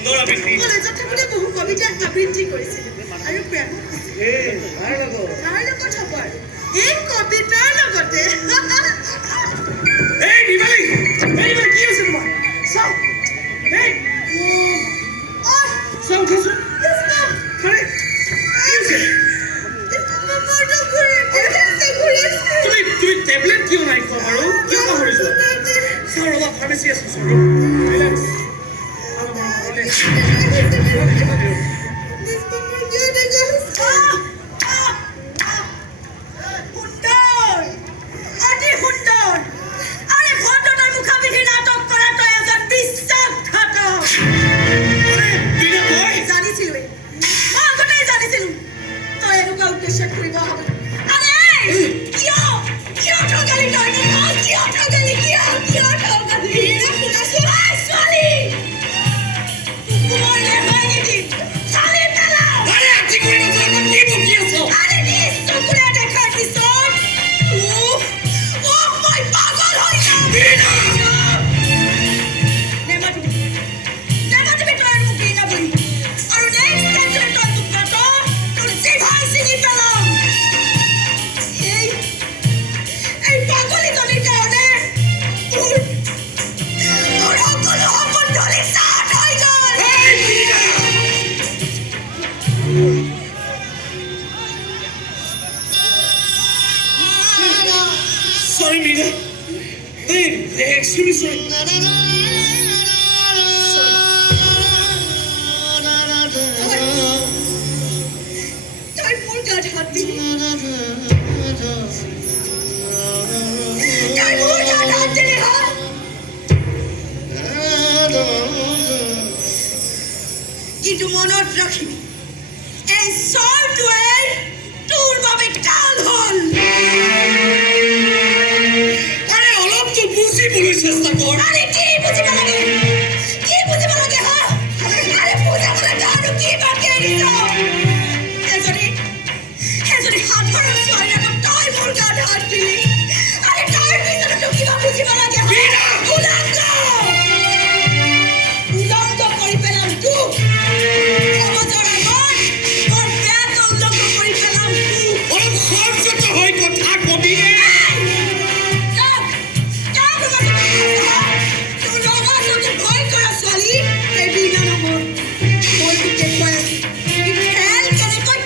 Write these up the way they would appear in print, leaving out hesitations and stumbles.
সুন্দৰ আবৃত্তি কলেজত থাকোঁতে বহু কবিতা আবৃত্তি কৰিছিলোঁ আৰু প্ৰেম তাৰ লগত হ'ব আৰু এই কবিতাৰ লগতে এই নিবালি কি হৈছে তোমাৰ চাও এই চাও উঠাচোন আৰে কি হৈছে তুমি টেবলেট কিয় নাই খোৱা বাৰু কিয় পাহৰিছো চাও ৰবা ফাৰ্মাচী আছো চৰি relax Sorry, Mina. Hey, excuse me, তাই মোৰ গাত হাত দিলি কিন্তু মনত ৰাখিবি এই চৰটোৱে তোৰ বাবে কাল হ'ল বুজিবলৈ চেষ্টা কৰ আৰে কি বুঝিব লাগে হা আৰে বুঝাবলৈ জানো কি বাকি দিছ এজনী সাধাৰণ ছোৱালী আগত তই মোৰ গাত হাত দিলি আৰে তাৰ পিছতো তো কিবা বুঝিব লাগে উলংঘ কৰি পেলাম তোক সমাজৰ আগত মোৰ বেয়াক উলংঘ কৰি পেলাম তোক অলপ খৰচত হৈ কথা কবি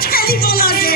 খেলিব লাগে